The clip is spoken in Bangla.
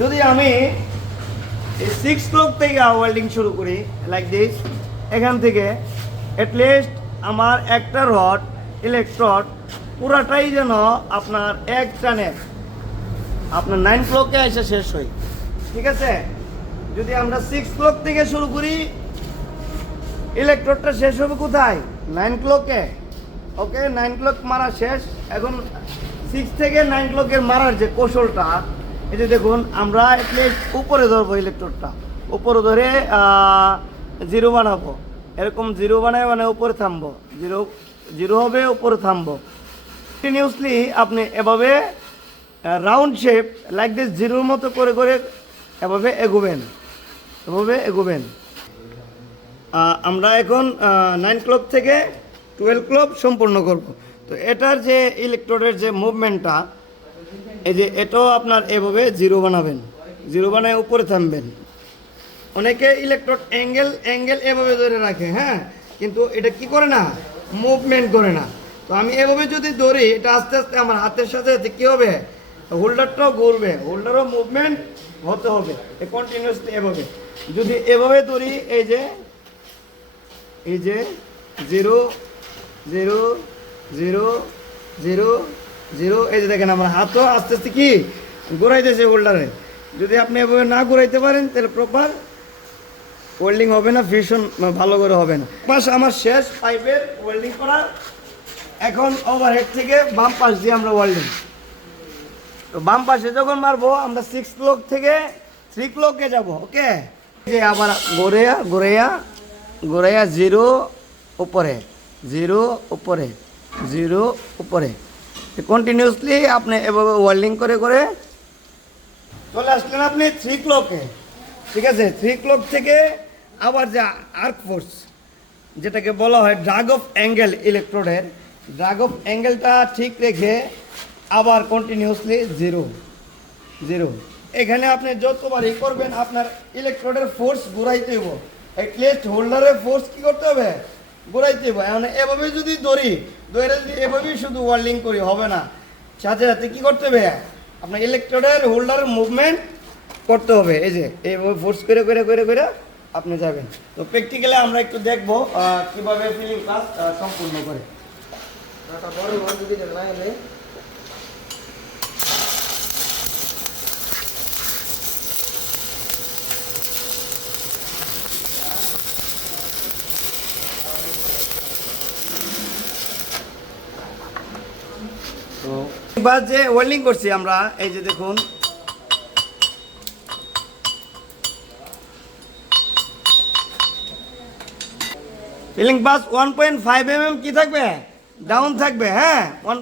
যদি আমি এই 6 ক্লক থেকে ওয়েল্ডিং শুরু করি লাইক দিস, এখান থেকে অ্যাটলিস্ট আমার একটা রড ইলেকট্রড পুরাটাই যেন আপনার এক টানে আপনার 9 ক্লকে এসে শেষ হয়। ঠিক আছে, যদি আমরা 6 ক্লক থেকে শুরু করি ইলেকট্রডটা শেষ হবে কোথায়? 9 ক্লকে। ওকে, 9 ক্লক মারা শেষ। এখন 6 থেকে 9 ক্লকের মারার যে কৌশলটা, এই যে দেখুন, আমরা অ্যাটলিস্ট উপরে ধরবো ইলেকট্রডটা, উপরে ধরে জিরো বানাবো। এরকম জিরো বানায় মানে উপরে থামবো, জিরো জিরো হবে, উপরে থামবো। কন্টিনিউসলি আপনি এভাবে রাউন্ড শেপ লাইক দিস জিরোর মতো করে করে এভাবে এগোবেন, এভাবে এগোবেন। আমরা এখন 9 ক্লক থেকে 12 ক্লক সম্পূর্ণ করব। তো এটার যে ইলেকট্রোডের যে মুভমেন্টটা, এই যে এটাও আপনার এভাবে জিরো বানাবেন, জিরো বানায় উপরে থামবেন। অনেকে ইলেকট্রোড অ্যাঙ্গেল এভাবে ধরে রাখে, হ্যাঁ, কিন্তু এটা কি করে না, মুভমেন্ট করে না। তো আমি এভাবে যদি ধরি, এটা আস্তে আস্তে আমার হাতের সাথে সাথে কী হবে, হোল্ডারটাও ঘুরবে, হোল্ডারও মুভমেন্ট হতে হবে কন্টিনিউসলি এভাবে। যদি এভাবে ধরি, এই যে zero zero zero zero zero, এই যে দেখেন আমার হাতও আস্তে আস্তে কি ঘুরাইতেছে হোল্ডারে। যদি আপনি এভাবে না ঘুরাইতে পারেন তাহলে প্রপার ওয়েল্ডিং হবে না, ফিউশন ভালো করে হবে না। পাশ আমার শেষ পাইপের ওয়েল্ডিং করা। এখন ওভারহেড থেকে বাম পাশ দিয়ে আমরা ওয়েল্ডিং। তো বাম পাশে যখন মারবো আমরা 6 ক্লক থেকে 3 ক্লকে যাব। ওকে, যে আবার ঘুরাইয়া ঘুরাইয়া ঘুরাইয়া জিরো উপরে, জিরো উপরে, জিরো উপরে, কন্টিনিউসলি আপনি এভাবে ওয়েল্ডিং করে করে চলে আসলেন আপনি 3 ক্লকে। ঠিক আছে, 3 ক্লক থেকে আবার যে আর্ক ফোর্স, যেটাকে বলা হয় ড্রাগ অফ অ্যাঙ্গেল, ইলেকট্রোডের ড্রাগ অফ অ্যাঙ্গেলটা ঠিক রেখে আবার কন্টিনিউসলি জিরো জিরো। এখানে আপনি যতবারই করবেন আপনার ইলেকট্রোডের ফোর্স ঘুরাইতে হইব, অ্যাটলিস্ট হোল্ডারের ফোর্স কী করতে হবে, ঘুরাইতে হইব। এখন এভাবে যদি ধরে যদি এভাবেই শুধু ওয়েল্ডিং করি হবে না, সাথে সাথে কী করতে হবে, আপনার ইলেকট্রোডের হোল্ডারের মুভমেন্ট করতে হবে। এই যে এইভাবে ফোর্স করে করে করে করে আপনি যাবেন। তো প্র্যাকটিক্যালি আমরা একটু দেখবো কীভাবে ফিলিং কাজ সম্পূর্ণ করে। তো এবার যে ওয়েল্ডিং করছি আমরা, এই যে দেখুন, ফিলিং পাস 1.5 mm কি থাকবে, ডাউন থাকবে, হ্যাঁ, 1